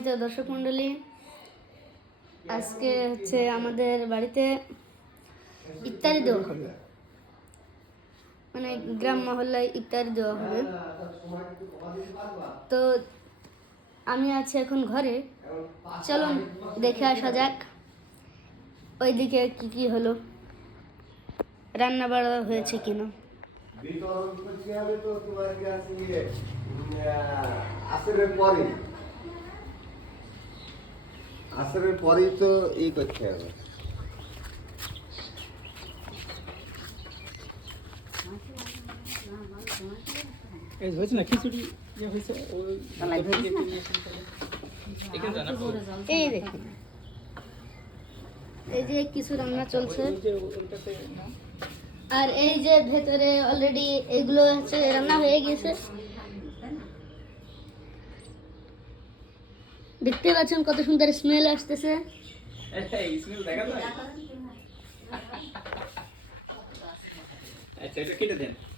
সম্মানিত দর্শক মণ্ডলী, আজকে হচ্ছে আমাদের বাড়িতে ইফতারি দেওয়া হবে, মানে গ্রাম মহল্লায় ইফতারি দেওয়া হবে। তো আমি আছি এখন ঘরে, চলুন দেখে আসা যাক ওইদিকে কি কি হলো, রান্না বাড়া হয়েছে কিনা। আসরের পরেই তো এই করতে হবে। এই হয়েছে না খিচুড়ি হয়েছে এই দেখুন, এই যে কিছু রান্না চলছে, আর এই যে ভেতরে অলরেডি এগুলো হচ্ছে রান্না হয়ে গেছে। দেখতে পাচ্ছেন কত সুন্দর স্মেল আসতেছে। আচ্ছা এটা কেটে দেন।